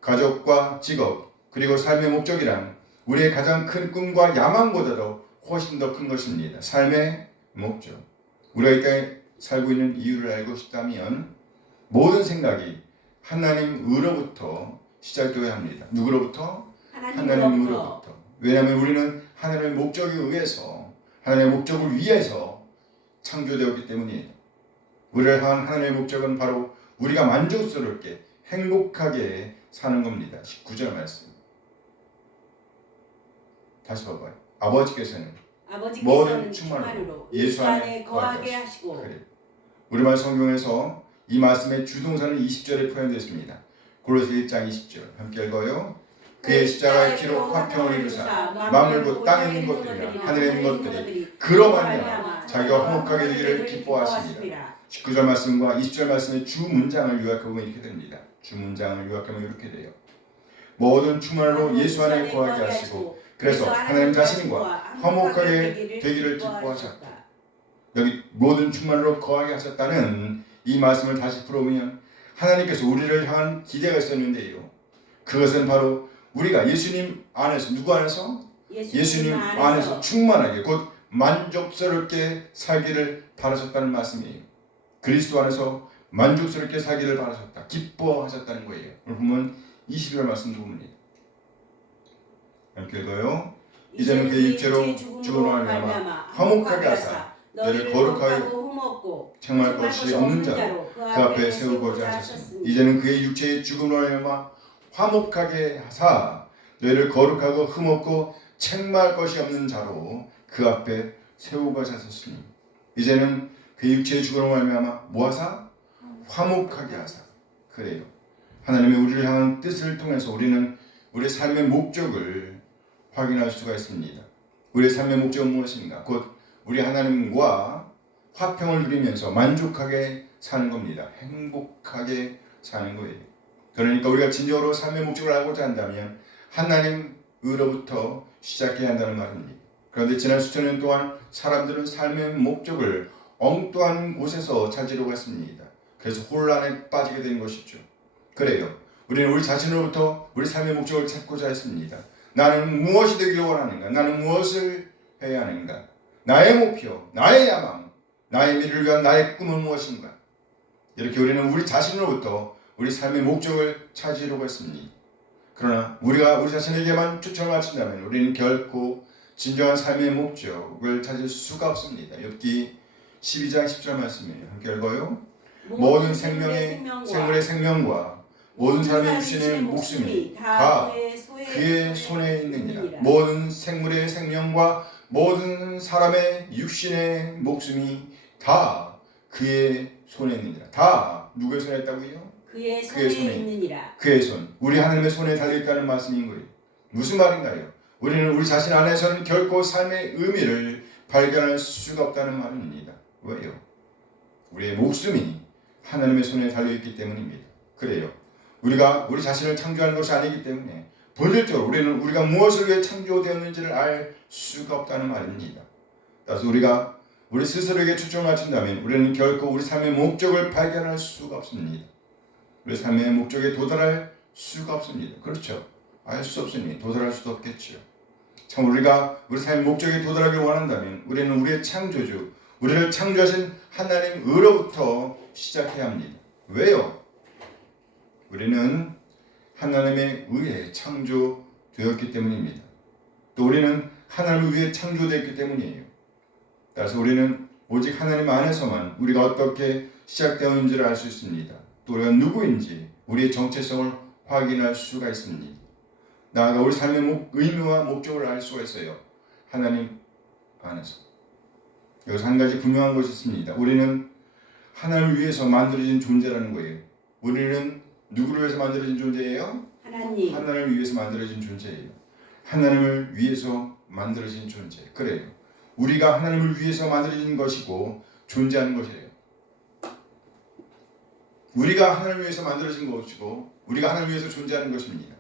가족과 직업, 그리고 삶의 목적이란 우리의 가장 큰 꿈과 야망보다도 훨씬 더 큰 것입니다. 삶의 목적. 우리가 이 땅에 살고 있는 이유를 알고 싶다면 모든 생각이 하나님으로부터 시작되어야 합니다. 누구로부터? 하나님으로부터. 왜냐하면 우리는 하나님의 목적에 의해서, 하나님의 목적을 위해서 창조되었기 때문이에요. 우리를 향한 하나님의 목적은 바로 우리가 만족스럽게 행복하게 사는 겁니다. 19절 말씀. 다시 봐봐요. 아버지께서는 모든 충만으로 예수 안에 거하게 하시고. 그래. 우리말 성경에서 이 말씀의 주동사는 20절에 표현되어 있습니다. 골로새 1장 20절 함께 읽어요. 그의 십자가의 피로 화평을 이루사 만물고 땅에 있는 것들이나 하늘에 있는 것들이 그로 말미암아 자기가 화목하게 되기를 기뻐하십니다. 19절 말씀과 20절 말씀의 주 문장을 요약하면 이렇게 됩니다. 주 문장을 요약하면 이렇게 돼요. 모든 충만으로 예수 안에 거하게 하시고 그래서 하나님 자신과 화목하게 되기를 기뻐하셨다. 여기 모든 충만으로 거하게 하셨다는 이 말씀을 다시 풀어보면 하나님께서 우리를 향한 기대가 있었는데요. 그것은 바로 우리가 예수님 안에서 누구 안에서? 예수님 안에서 충만하게 곧 만족스럽게 살기를 바라셨다는 말씀이에요. 그리스도 안에서 만족스럽게 살기를 바라셨다. 기뻐하셨다는 거예요. 오늘 보면 20절 말씀도 봅니다. 함께 읽어요. 이제는 그의 육체로 죽음으로 말미암아 화목하게 하사 너를 거룩하게 책망할 것이 없는 자로 그 앞에 세우고자 하셨으니 이제는 그의 육체의 죽음으로 말미암아 화목하게 하사 너희를 거룩하고 흠없고 책망할 것이 없는 자로 그 앞에 세우고자 하셨으니 이제는 그의 육체의 죽음으로 말미암아 뭐하사? 화목하게 하사. 그래요. 하나님의 우리를 향한 뜻을 통해서 우리는 우리의 삶의 목적을 확인할 수가 있습니다. 우리의 삶의 목적은 무엇인가? 곧 우리 하나님과 화평을 누리면서 만족하게 사는 겁니다. 행복하게 사는 거예요. 그러니까 우리가 진정으로 삶의 목적을 알고자 한다면 하나님으로부터 시작해야 한다는 말입니다. 그런데 지난 수천 년 동안 사람들은 삶의 목적을 엉뚱한 곳에서 찾으려고 했습니다. 그래서 혼란에 빠지게 된 것이죠. 그래요. 우리는 우리 자신으로부터 우리 삶의 목적을 찾고자 했습니다. 나는 무엇이 되기를 원하는가? 나는 무엇을 해야 하는가? 나의 목표, 나의 야망, 나의 미래를 위한 나의 꿈은 무엇인가? 이렇게 우리는 우리 자신으로부터 우리 삶의 목적을 찾으려고 했습니다. 그러나 우리가 우리 자신에게만 초점을 맞춘다면 우리는 결코 진정한 삶의 목적을 찾을 수가 없습니다. 욥기 12장 10절 말씀이에요. 함께 읽어요. 모든 생물의 생명과 모든 사람의 육신의 목숨이 다 그의 손에 있느니라. 모든 생물의 생명과 모든 사람의 육신의 목숨이 다 그의 손에 있느니라. 다 누구의 손에 있다고요? 그의 손에 있느니라. 그의 손. 우리 하나님의 손에 달려있다는 말씀인 거예요. 무슨 말인가요? 우리는 우리 자신 안에서는 결코 삶의 의미를 발견할 수가 없다는 말입니다. 왜요? 우리의 목숨이 하나님의 손에 달려있기 때문입니다. 그래요. 우리가 우리 자신을 창조하는 것이 아니기 때문에 본질적으로 우리는 우리가 무엇을 위해 창조되었는지를 알 수가 없다는 말입니다. 따라서 우리가 우리 스스로에게 초점을 맞춘다면 우리는 결코 우리 삶의 목적을 발견할 수가 없습니다. 우리 삶의 목적에 도달할 수가 없습니다. 그렇죠? 알 수 없으니 도달할 수도 없겠죠. 참 우리가 우리 삶의 목적에 도달하길 원한다면 우리는 우리의 창조주, 우리를 창조하신 하나님으로부터 시작해야 합니다. 왜요? 우리는 하나님에 의해 창조되었기 때문입니다. 또 우리는 하나님을 위해 창조되었기 때문이에요. 따라서 우리는 오직 하나님 안에서만 우리가 어떻게 시작되었는지를 알 수 있습니다. 또 우리가 누구인지 우리의 정체성을 확인할 수가 있습니다. 나아가 우리 삶의 의미와 목적을 알 수가 있어요. 하나님 안에서. 여기서 한 가지 분명한 것이 있습니다. 우리는 하나님을 위해서 만들어진 존재라는 거예요. 우리는 누구를 위해서 만들어진 존재예요? 하나님. 하나님을 위해서 만들어진 존재예요. 하나님을 위해서 만들어진 존재. 그래요. 우리가 하나님을 위해서 만들어진 것이고 존재하는 것이에요. 우리가 하나님을 위해서 만들어진 것이고 우리가 하나님을 위해서 존재하는 것입니다.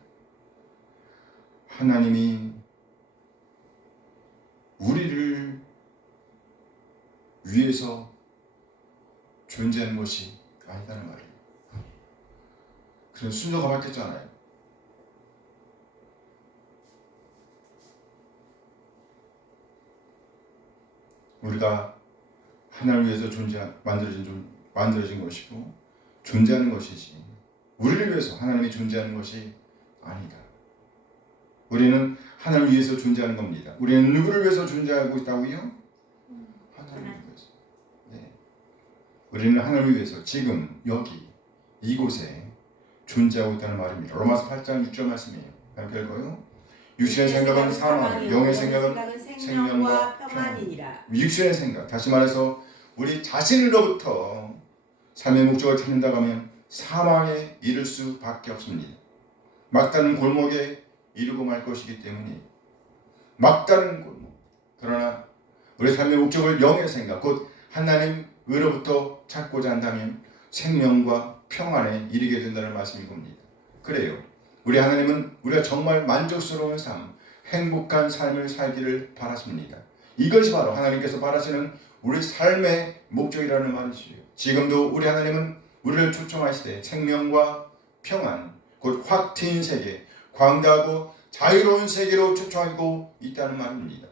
하나님이 우리를 위해서 존재하는 것이 아니다는 말이에요. 그래서 순서가 바뀌었잖아요. 우리가 하나님을 위해서 만들어진 것이고 존재하는 것이지 우리를 위해서 하나님이 존재하는 것이 아니다. 우리는 하나님을 위해서 존재하는 겁니다. 우리는 누구를 위해서 존재하고 있다고요? 하나님을 위해서. 네. 우리는 하나님을 위해서 지금 여기 이곳에 존재하고 있다는 말입니다. 로마서 8장 6절 말씀이에요. 함께 읽어요. 육신의 생각은 사망, 영의 생각은 생명과 평안이니라. 육신의 생각, 다시 말해서 우리 자신으로부터 삶의 목적을 찾는다고 하면 사망에 이를 수밖에 없습니다. 막다른 골목에 이르고 말 것이기 때문에 막다른 골목. 그러나 우리 삶의 목적을 영의 생각, 곧 하나님으로부터 찾고자 한다면 생명과 평안에 이르게 된다는 말씀인 겁니다. 그래요. 우리 하나님은 우리가 정말 만족스러운 삶, 행복한 삶을 살기를 바라십니다. 이것이 바로 하나님께서 바라시는 우리 삶의 목적이라는 말이지요. 지금도 우리 하나님은 우리를 초청하시되 생명과 평안, 곧 확 트인 세계, 광대하고 자유로운 세계로 초청하고 있다는 말입니다.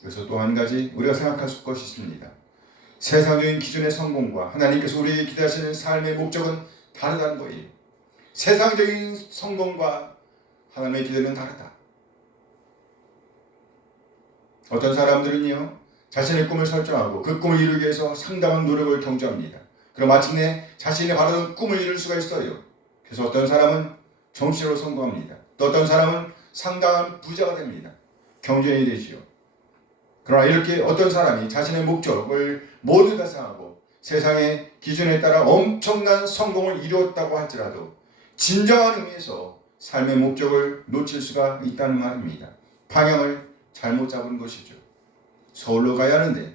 그래서 또 한 가지 우리가 생각할 것이 있습니다. 세상적인 기준의 성공과 하나님께서 우리에게 기대하시는 삶의 목적은 다르다는 거예요. 세상적인 성공과 하나님의 기대는 다르다. 어떤 사람들은요, 자신의 꿈을 설정하고 그 꿈을 이루기 위해서 상당한 노력을 경주합니다. 그럼 마침내 자신의 바라던 꿈을 이룰 수가 있어요. 그래서 어떤 사람은 정치로 성공합니다. 또 어떤 사람은 상당한 부자가 됩니다. 경쟁이 되지요. 그러나 이렇게 어떤 사람이 자신의 목적을 모두 달성하고 세상의 기준에 따라 엄청난 성공을 이루었다고 할지라도 진정한 의미에서 삶의 목적을 놓칠 수가 있다는 말입니다. 방향을 잘못 잡은 것이죠. 서울로 가야 하는데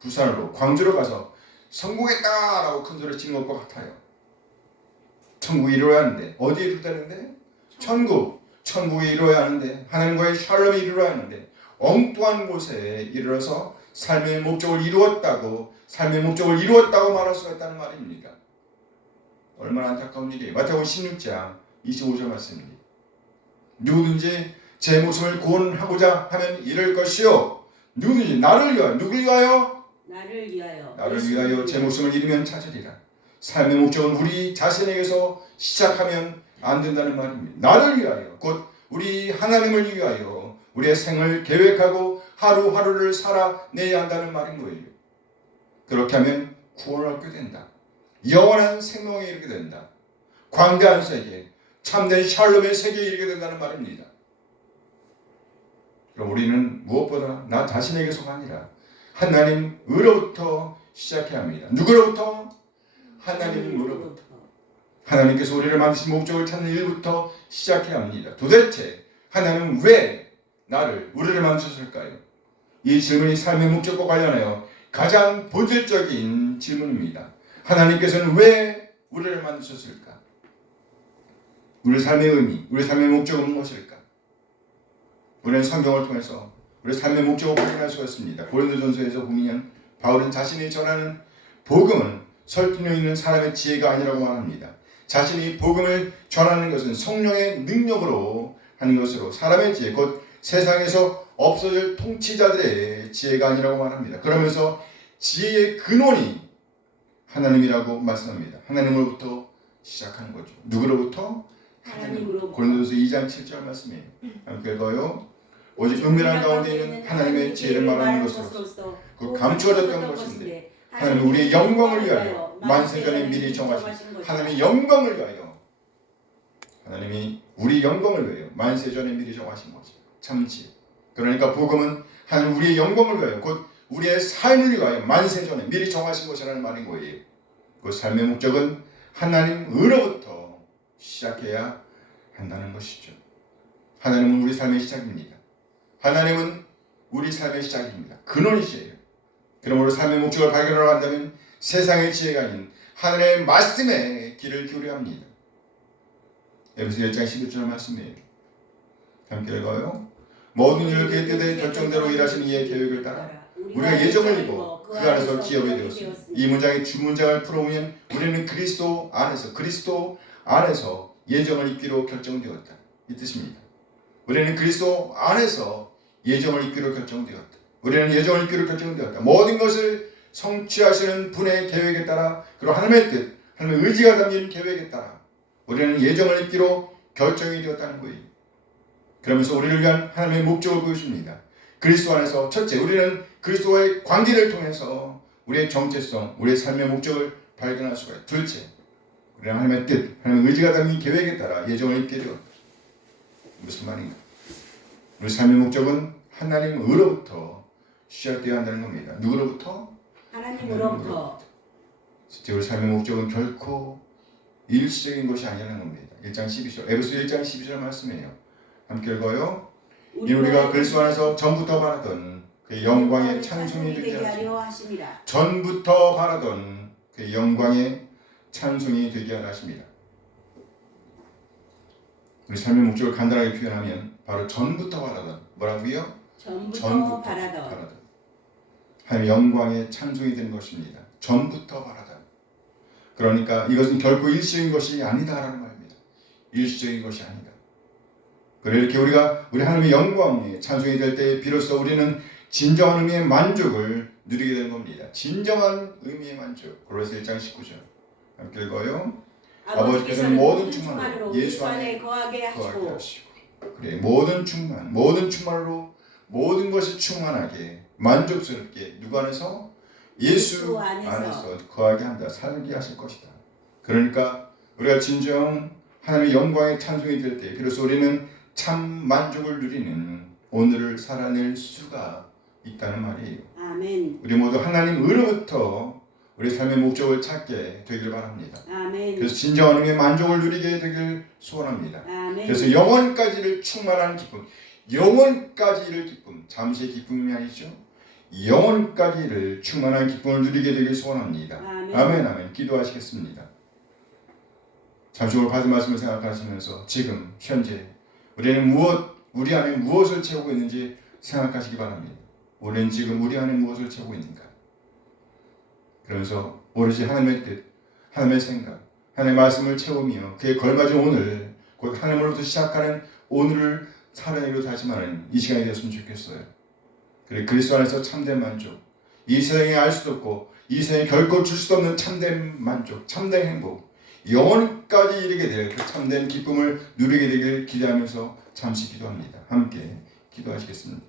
부산으로, 광주로 가서 성공했다라고 큰 소리 치는 것과 같아요. 천국이 이루어야 하는데 어디에 이루다는데? 천국에 이루어야 하는데 하나님과의 샬롬이 이루어야 하는데 엉뚱한 곳에 이르러서 삶의 목적을 이루었다고 말할 수가 있다는 말입니다. 얼마나 안타까운 일이에요. 마태복음 16장 25절 말씀입니다. 누구든지 제 목숨을 구원하고자 하면 이럴 것이요. 누구든지 나를 위하여, 누굴 위하여? 나를 위하여. 나를 위하여 제 목숨을 잃으면 찾으리라. 삶의 목적은 우리 자신에게서 시작하면 안 된다는 말입니다. 나를 위하여, 곧 우리 하나님을 위하여 우리의 생을 계획하고 하루하루를 살아내야 한다는 말인 거예요. 그렇게 하면 구원을 얻게 된다. 영원한 생명에 이르게 된다. 광대한 세계, 참된 샬롬의 세계에 이르게 된다는 말입니다. 그럼 우리는 무엇보다 나 자신에게서가 아니라 하나님으로부터 시작해야 합니다. 누구로부터? 하나님으로부터. 하나님께서 우리를 만드신 목적을 찾는 일부터 시작해야 합니다. 도대체 하나님은 왜 우리를 만드셨을까요? 이 질문이 삶의 목적과 관련하여 가장 본질적인 질문입니다. 하나님께서는 왜 우리를 만드셨을까? 우리 삶의 의미, 우리 삶의 목적은 무엇일까? 우리는 성경을 통해서 우리 삶의 목적을 확인할 수가 있습니다. 고린도전서에서 보면 바울은 자신이 전하는 복음은 설득력 있는 사람의 지혜가 아니라고 말합니다. 자신이 복음을 전하는 것은 성령의 능력으로 하는 것으로 사람의 지혜, 곧 세상에서 없어질 통치자들의 지혜가 아니라고 말합니다. 그러면서 지혜의 근원이 하나님이라고 말씀합니다. 하나님으로부터 시작하는 거죠. 누구로부터? 하나님으로부터. 고린도전서 2장 7절 말씀이에요. 함께 읽어요. 오직 은밀한 가운데 있는 하나님의 지혜를 말하는 것으로서 그 감추어졌던 것인데 하나님 우리의 영광을 위하여 만세전에 미리 정하신 하나님의 영광을 위하여 하나님이 우리 영광을 위하여 만세전에 미리 정하신 거죠. 참 지혜. 그러니까 복음은 하나님 우리의 영광을 위하여 곧 우리의 삶을 위하여 만세전에 미리 정하신 것이라는 말인 거예요. 그 삶의 목적은 하나님으로부터 시작해야 한다는 것이죠. 하나님은 우리 삶의 시작입니다. 하나님은 우리 삶의 시작입니다. 근원이시에요. 그러므로 삶의 목적을 발견하러 간다면 세상의 지혜가 아닌 하나님의 말씀에 귀를 기울여야 합니다. 에베소 1장 11절 말씀이에요. 함께 읽어요. 모든 일을 그의 뜻의 결정대로 일하시는 이의 계획을 따라 우리가 예정을 입어 그 안에서 기업이 되었습니다. 이 문장의 주문장을 풀어보면 우리는 그리스도 안에서 예정을 입기로 결정되었다. 이 뜻입니다. 우리는 그리스도 안에서 예정을 입기로 결정되었다. 우리는 예정을 입기로 결정되었다. 모든 것을 성취하시는 분의 계획에 따라 그리고 하나님의 뜻, 하나님의 의지가 담긴 계획에 따라 우리는 예정을 입기로 결정이 되었다는 거예요. 그러면서 우리를 위한 하나님의 목적을 보여줍니다. 그리스도 안에서 첫째, 우리는 그리스도와의 관계를 통해서 우리의 정체성, 우리의 삶의 목적을 발견할 수가 있다. 둘째, 우리는 하나님의 뜻, 하나님의 의지가 담긴 계획에 따라 예정을 입게 되었다. 무슨 말인가? 우리 삶의 목적은 하나님으로부터 시작되어야 한다는 겁니다. 누구로부터? 하나님으로부터. 진짜 우리 삶의 목적은 결코 일시적인 것이 아니라는 겁니다. 1장 12절 에베소 1장 12절 말씀이에요. 함께 읽어요. 이 우리가 그리스도 안에서 전부터 바라던 그 영광의 찬송이 되게 하려 하십니다. 전부터 바라던 그 영광의 찬송이 되게 하려 하십니다. 우리 삶의 목적을 간단하게 표현하면 바로 전부터 바라던 뭐라고요? 전부터 바라던 하나님의 영광의 찬송이 되는 것입니다. 전부터 바라던. 그러니까 이것은 결코 일시적인 것이 아니다라는 말입니다. 일시적인 것이 아니다. 그래 이렇게 우리가 우리 하나님의 영광의 찬송이 될 때 비로소 우리는 진정한 의미의 만족을 누리게 되는 겁니다. 진정한 의미의 만족. 골로새 1장 19절 함께 읽어요. 아버지께서는 모든 충만으로 예수 안에 거하게 하시고 그래 모든 충만으로 모든 것이 충만하게 만족스럽게 누구 안에서? 예수 안에서 거하게 한다. 살게 하실 것이다. 그러니까 우리가 진정 하나님의 영광의 찬송이 될 때 비로소 우리는 참 만족을 누리는 오늘을 살아낼 수가 있다는 말이에요. 아멘. 우리 모두 하나님으로부터 우리 삶의 목적을 찾게 되길 바랍니다. 아멘. 그래서 진정한 의미의 만족을 누리게 되길 소원합니다. 아멘. 그래서 영원까지를 충만한 기쁨, 영원까지를 기쁨, 잠시의 기쁨이 아니죠. 영원까지를 충만한 기쁨을 누리게 되길 소원합니다. 아멘. 아멘, 아멘. 기도하시겠습니다. 잠시 후 받은 말씀을 생각하시면서 지금 현재 우리 안에 무엇을 채우고 있는지 생각하시기 바랍니다. 우리는 지금 우리 안에 무엇을 채우고 있는가? 그러면서 오로지 하나님의 뜻, 하나님의 생각, 하나님의 말씀을 채우며 그에 걸맞은 오늘, 곧 하나님으로부터 시작하는 오늘을 살아내기로 다짐하는 이 시간이 되었으면 좋겠어요. 그래 그리스도 안에서 참된 만족, 이 세상에 알 수도 없고 이 세상에 결코 줄 수도 없는 참된 만족, 참된 행복, 영원까지 이르게 될 그 참된 기쁨을 누리게 되길 기대하면서 잠시 기도합니다. 함께 기도하시겠습니다.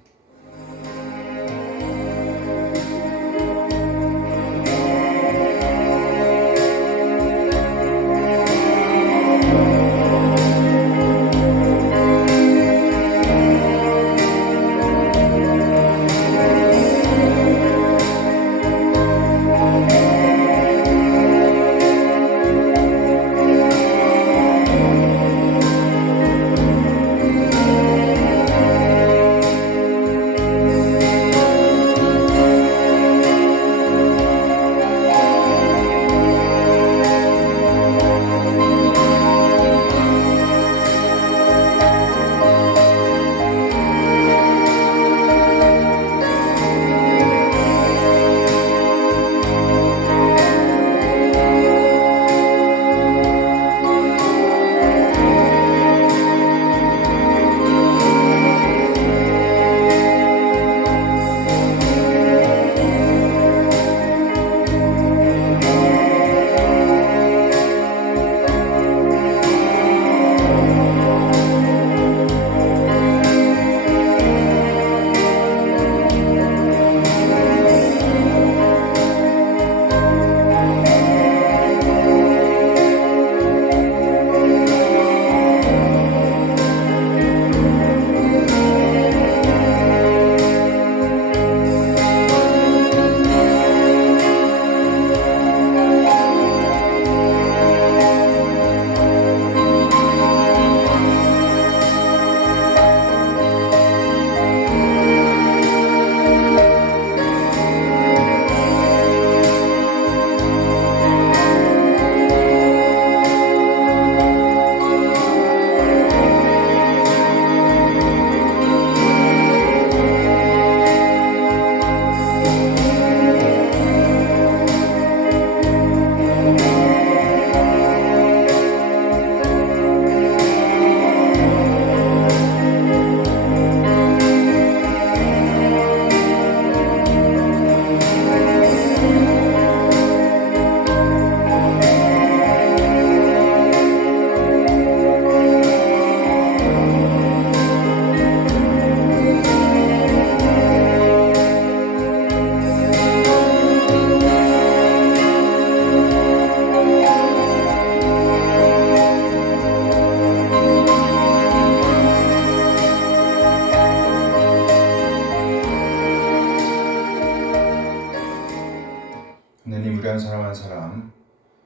하나님, 우리 한 사람 한 사람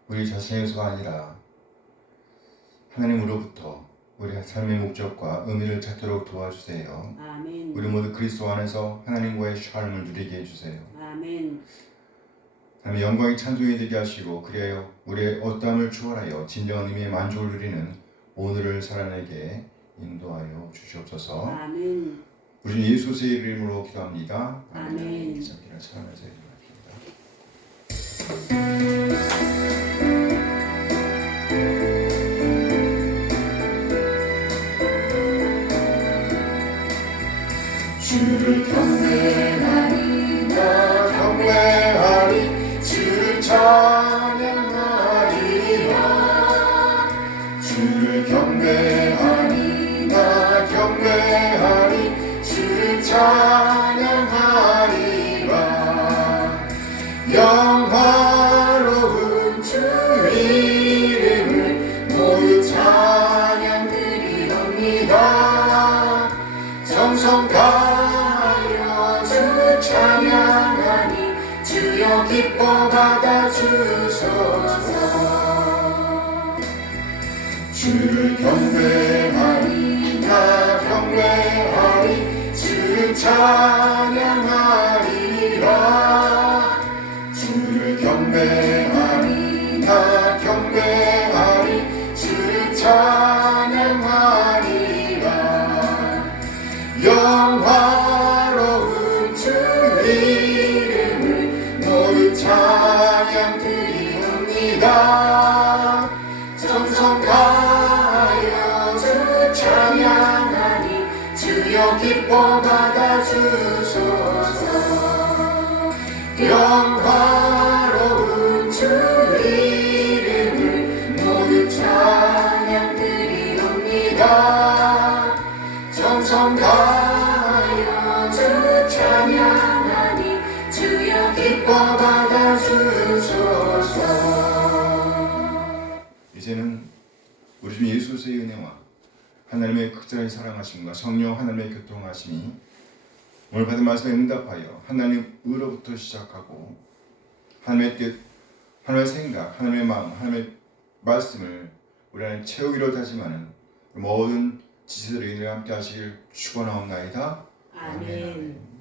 우리 자신에서가 아니라 하나님으로부터 우리 삶의 목적과 의미를 찾도록 도와주세요. 아멘. 우리 모두 그리스도 안에서 하나님과의 삶을 누리게 해주세요. 아멘. 하나님, 영광이 찬송이 되게 하시고 그래요 우리의 어떠함을 초월하여 진정한 의미의 만족을 누리는 오늘을 살아내게 인도하여 주시옵소서. 아멘. 우리 예수의 이름으로 기도합니다. 아멘. 기적기를 찬양하면서 기도합니다. 주를 경배하리 나 경배하리 주를 찬양하리라. 주를 경배하리 나 경배하리 주를 찬양하리라. 영화로운 주 이름을 모두 찬양 드리옵니다. 정성 다하여 주 찬양하니 주여 기뻐 받아주소서. 주를 경배하리 나 경배하리 주를 찬양하리라. 주를 경배하리 나 경배하리 주를 찬양하리라. 영화로운 주 이름을 모두 찬양 드리옵니다. 정성 다하여 주 찬양하니 주여 기뻐 받아주소서. 영화로운 주 이름을 모두 찬양 드리옵니다. 정성 다하여 주 찬양하니 주여 기뻐 받아주소서. 이제는 우리 주 예수 그리스도의 은혜와 하나님의 극진하게 사랑하심과 성령 하나님의 교통하심이 오늘 받은 말씀에 응답하여 하나님으로부터 시작하고 하나님의 뜻, 하나님의 생각, 하나님의 마음, 하나님의 말씀을 우리 안에 채우기로 다짐하는 모든 지체들의 은혜와 함께 하시길 축원하옵나이다. 아멘.